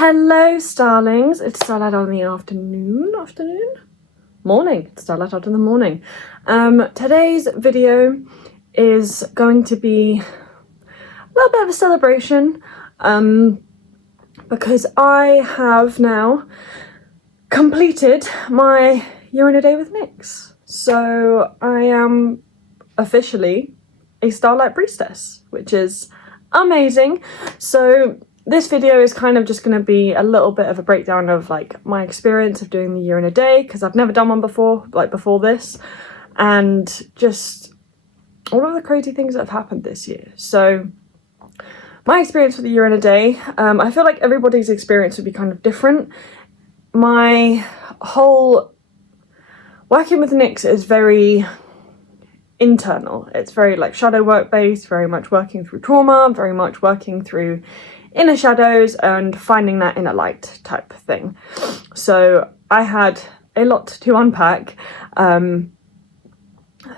Hello, Starlings. It's Starlight on the morning. It's Starlight out in the morning. Today's video is going to be a little bit of a celebration, because I have now completed my year in a day with Nyx. So I am officially a Starlight priestess, which is amazing. So this video is kind of just going to be a little bit of a breakdown of like my experience of doing the year in a day, because I've never done one before, like before this, and just all of the crazy things that have happened this year. So my experience with the year in a day, I feel like everybody's experience would be kind of different. My whole working with Nyx is very internal. It's very like shadow work based, very much working through trauma, very much working through inner shadows and finding that inner light type thing. So I had a lot to unpack.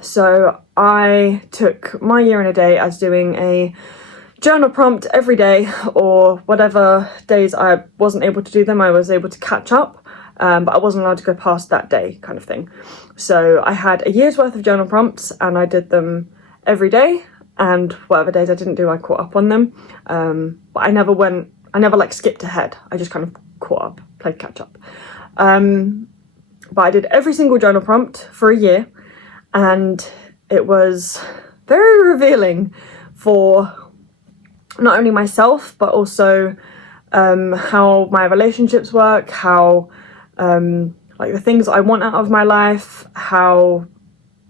So I took my year in a day as doing a journal prompt every day, or whatever days I wasn't able to do them, I was able to catch up, but I wasn't allowed to go past that day kind of thing. So I had a year's worth of journal prompts and I did them every day, and whatever days I didn't do, I caught up on them. But I never like skipped ahead. I just kind of caught up, played catch up. But I did every single journal prompt for a year, and it was very revealing for not only myself, but also how my relationships work, how like the things I want out of my life, how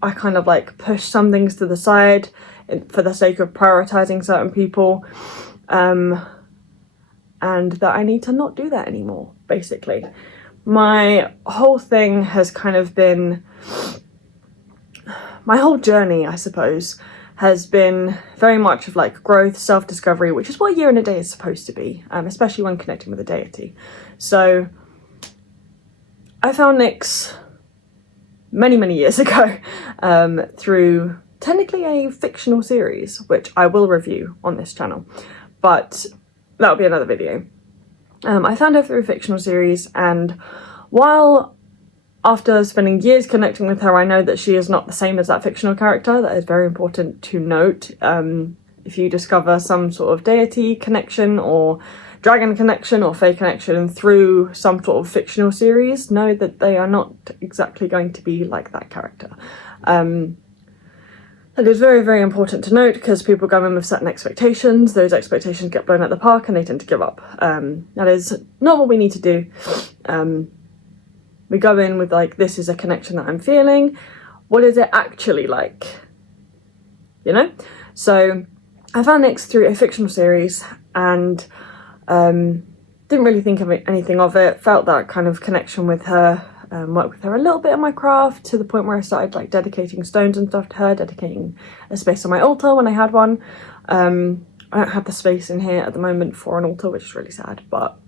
I kind of like push some things to the side for the sake of prioritizing certain people, and that I need to not do that anymore, basically. My whole thing has kind of been, my whole journey, I suppose, has been very much of like growth, self-discovery, which is what a year in a day is supposed to be, especially when connecting with a deity. So I found Nyx many years ago, through technically a fictional series, which I will review on this channel, but that'll be another video. I found her through a fictional series, and while after spending years connecting with her, I know that she is not the same as that fictional character. That is very important to note. If you discover some sort of deity connection or dragon connection or fae connection through some sort of fictional series, know that they are not exactly going to be like that character. That is very important to note, because people go in with certain expectations, those expectations get blown out the park and they tend to give up. That is not what we need to do. We go in with like, this is a connection that I'm feeling. What is it actually like? You know? So I found Nyx through a fictional series, and didn't really think of anything of it. Felt that kind of connection with her, worked with her a little bit in my craft, to the point where I started like dedicating stones and stuff to her, dedicating a space on my altar when I had one. I don't have the space in here at the moment for an altar, which is really sad, but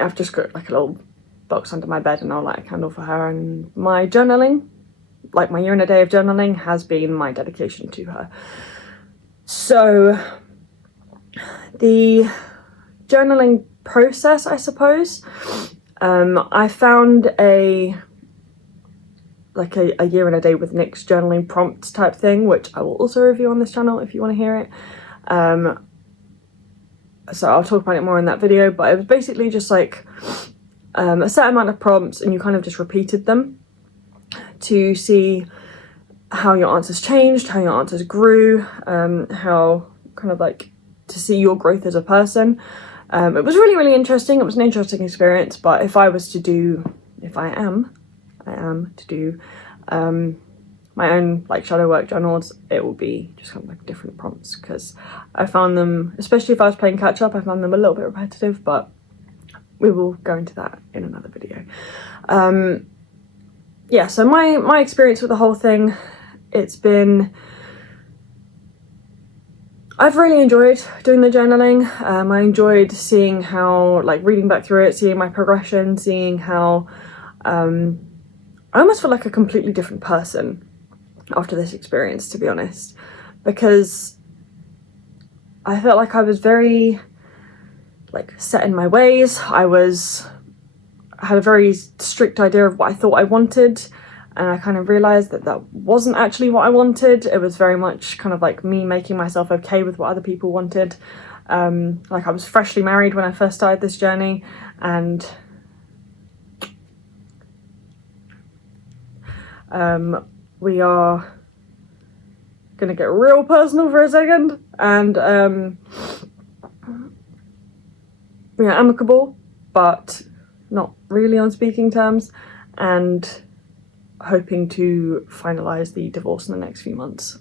I've just got like a little box under my bed and I'll light a candle for her. And my journaling, like my year in a day of journaling, has been my dedication to her. So the journaling process, I suppose, I found a year in a day with Nyx journaling prompts type thing, which I will also review on this channel if you want to hear it. So I'll talk about it more in that video, but it was basically just like a set amount of prompts, and you kind of just repeated them to see how your answers changed, how your answers grew, how kind of like to see your growth as a person. It was really interesting. It was an interesting experience, but if I am to do my own like shadow work journals, it will be just kind of like different prompts, because I found them, especially if I was playing catch up, I found them a little bit repetitive, but we will go into that in another video. Yeah, so my experience with the whole thing, I've really enjoyed doing the journaling. I enjoyed seeing how, like, reading back through it, seeing my progression, seeing how I almost feel like a completely different person after this experience, to be honest, because I felt like I was very set in my ways. I had a very strict idea of what I thought I wanted, and I kind of realized that wasn't actually what I wanted. It was very much kind of me making myself okay with what other people wanted. I was freshly married when I first started this journey, and we are gonna get real personal for a second, and we are amicable, but not really on speaking terms, and hoping to finalize the divorce in the next few months.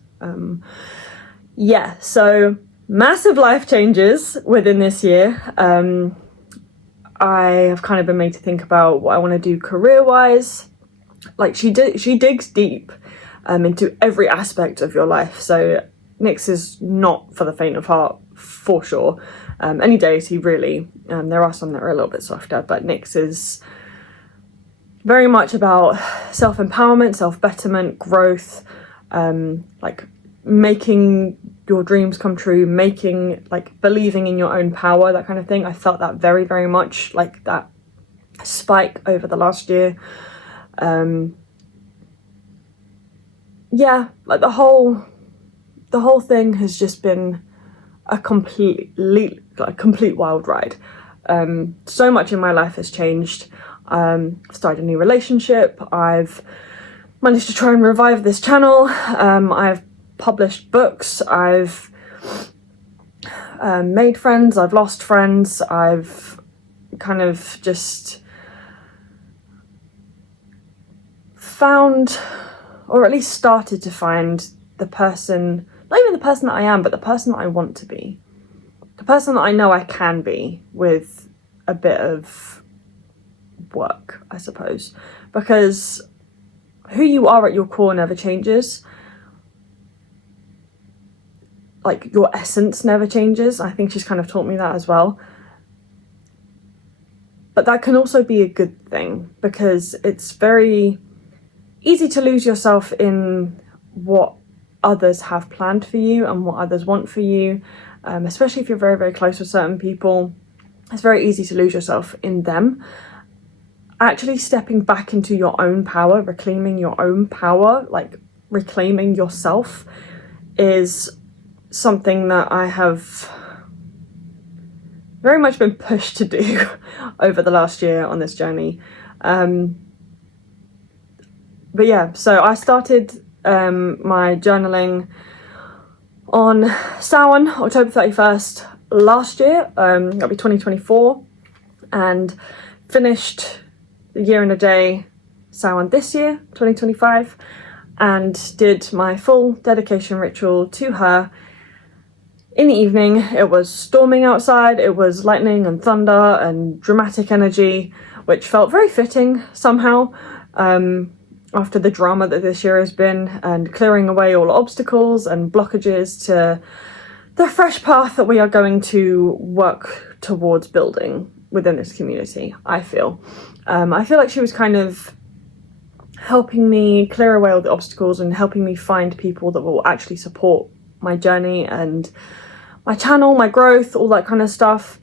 So massive life changes within this year. I have kind of been made to think about what I want to do career-wise. She digs deep into every aspect of your life. So Nyx is not for the faint of heart, for sure. Any deity really. There are some that are a little bit softer, but Nyx is very much about self-empowerment, self-betterment, growth, making your dreams come true, believing in your own power, that kind of thing. I felt that very, very much, that spike over the last year. The whole thing has just been a complete wild ride. So much in my life has changed. I've started a new relationship. I've managed to try and revive this channel. I've published books. I've made friends. I've lost friends. I've kind of just found, or at least started to find, the person, not even the person that I am, but the person that I want to be. The person that I know I can be with a bit of work, I suppose. Because who you are at your core never changes. Your essence never changes. I think she's kind of taught me that as well. But that can also be a good thing, because it's very easy to lose yourself in what others have planned for you and what others want for you, especially if you're very, very close with certain people. It's very easy to lose yourself in them. Actually stepping back into your own power, reclaiming your own power, reclaiming yourself, is something that I have very much been pushed to do over the last year on this journey. So I started my journaling on Samhain, October 31st last year, that'll be 2024, and finished the year in a day Samhain this year, 2025, and did my full dedication ritual to her in the evening. It was storming outside, it was lightning and thunder and dramatic energy, which felt very fitting somehow, after the drama that this year has been, and clearing away all obstacles and blockages to the fresh path that we are going to work towards building within this community, I feel. I feel like she was kind of helping me clear away all the obstacles and helping me find people that will actually support my journey and my channel, my growth, all that kind of stuff.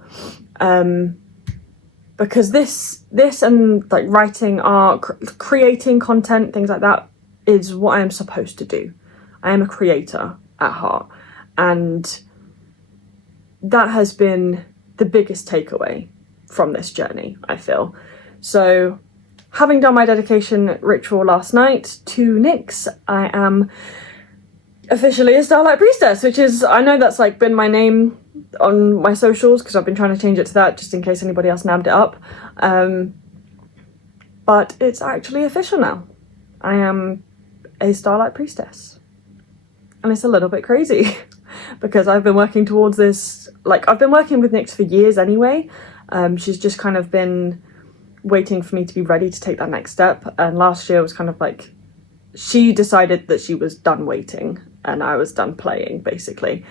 Because this and writing art, creating content, things like that, is what I am supposed to do. I am a creator at heart, and that has been the biggest takeaway from this journey, I feel. So, having done my dedication ritual last night to Nyx, I am officially a Starlight priestess, which is, I know that's been my name on my socials, because I've been trying to change it to that just in case anybody else nabbed it up, but it's actually official now. I am a Starlight priestess, and it's a little bit crazy because I've been working towards this, I've been working with Nyx for years anyway. She's just kind of been waiting for me to be ready to take that next step, and last year was kind of she decided that she was done waiting and I was done playing, basically.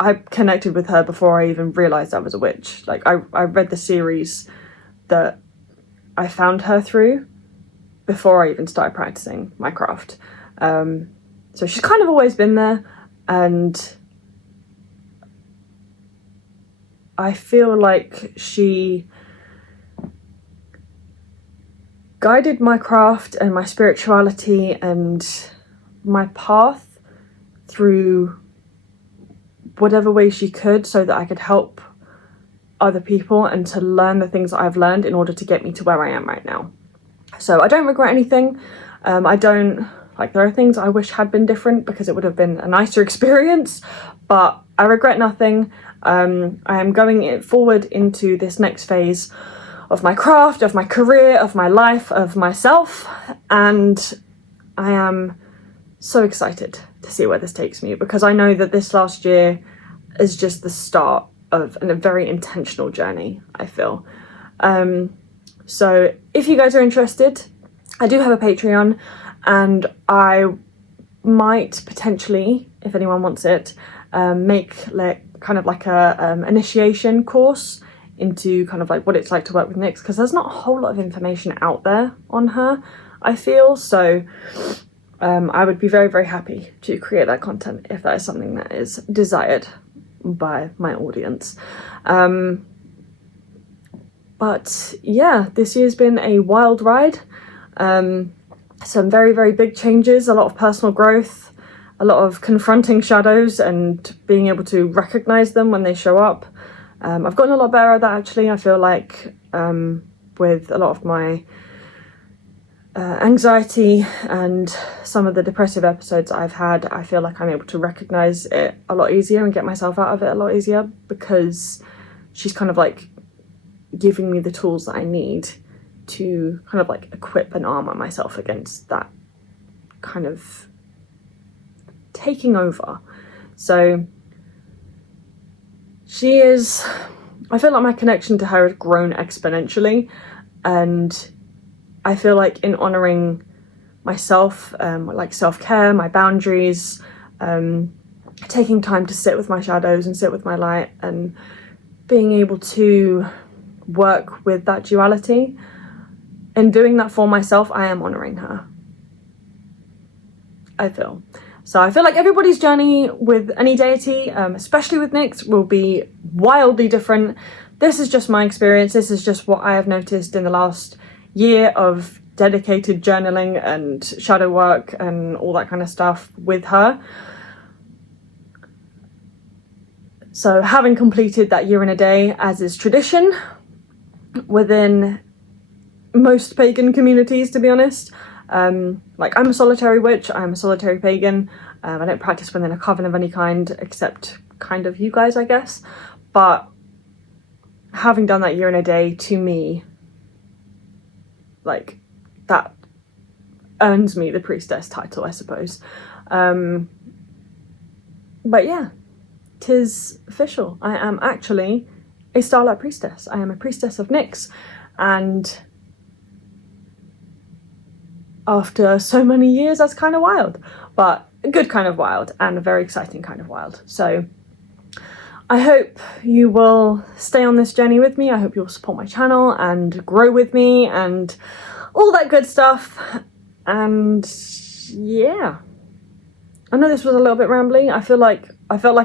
I connected with her before I even realised I was a witch. I read the series that I found her through before I even started practicing my craft. So she's kind of always been there, and I feel like she guided my craft and my spirituality and my path through whatever way she could, so that I could help other people and to learn the things that I've learned in order to get me to where I am right now. So I don't regret anything. I don't, like, there are things I wish had been different because it would have been a nicer experience, but I regret nothing. I am going forward into this next phase of my craft, of my career, of my life, of myself, and I am so excited to see where this takes me, because I know that this last year is just the start of a very intentional journey, I feel. So if you guys are interested, I do have a Patreon, and I might potentially, if anyone wants it, make like kind of like a initiation course into kind of like what it's like to work with Nyx, because there's not a whole lot of information out there on her, I feel. So I would be very, very happy to create that content if that is something that is desired by my audience. But yeah, this year's been a wild ride. Some very, very big changes, a lot of personal growth, a lot of confronting shadows and being able to recognize them when they show up. I've gotten a lot better at that, actually. I feel like with a lot of my anxiety and some of the depressive episodes I've had, I feel like I'm able to recognize it a lot easier and get myself out of it a lot easier, because she's kind of like giving me the tools that I need to kind of like equip and armor myself against that kind of taking over. So she is, I feel like my connection to her has grown exponentially, and I feel like in honoring myself, like self-care, my boundaries, taking time to sit with my shadows and sit with my light, and being able to work with that duality, and doing that for myself, I am honoring her, I feel. So I feel like everybody's journey with any deity, especially with Nyx, will be wildly different. This is just my experience. This is just what I have noticed in the last year of dedicated journaling and shadow work and all that kind of stuff with her. So having completed that year and a day, as is tradition within most pagan communities, to be honest, like, I'm a solitary witch, I'm a solitary pagan. I don't practice within a coven of any kind, except kind of you guys, I guess. But having done that year and a day, to me, like, that earns me the priestess title, I suppose. But yeah, 'tis official. I am actually a Starlight priestess. I am a priestess of Nyx, and after so many years, that's kind of wild, but a good kind of wild and a very exciting kind of wild. So I hope you will stay on this journey with me. I hope you'll support my channel and grow with me and all that good stuff. And yeah, I know this was a little bit rambly. I felt like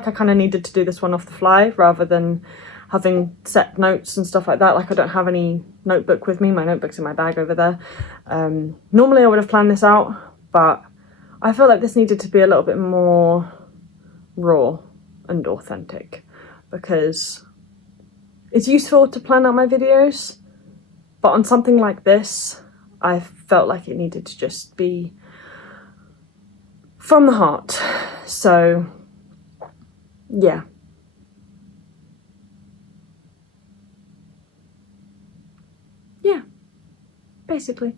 I kind of needed to do this one off the fly rather than having set notes and stuff like that. Like, I don't have any notebook with me. My notebook's in my bag over there. Normally I would have planned this out, but I feel like this needed to be a little bit more raw and authentic, because it's useful to plan out my videos, but on something like this, I felt like it needed to just be from the heart. So yeah. Basically.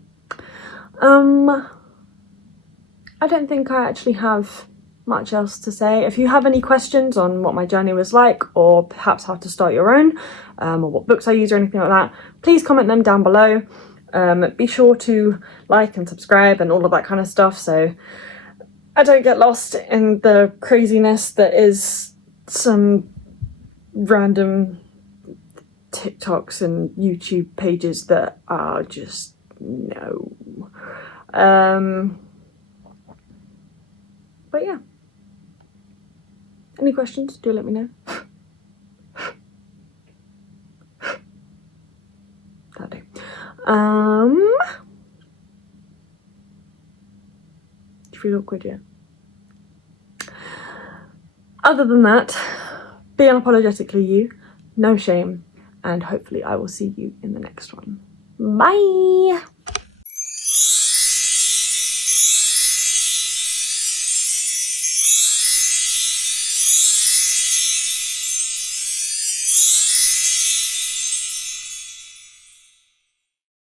I don't think I actually have much else to say. If you have any questions on what my journey was like, or perhaps how to start your own, or what books I use or anything like that, please comment them down below. Be sure to like and subscribe and all of that kind of stuff, so I don't get lost in the craziness that is some random TikToks and YouTube pages that are just no. But But yeah. Any questions? Do let me know. That'll do. Do you feel awkward yet? Other than that, be unapologetically you, no shame, and hopefully I will see you in the next one. Bye!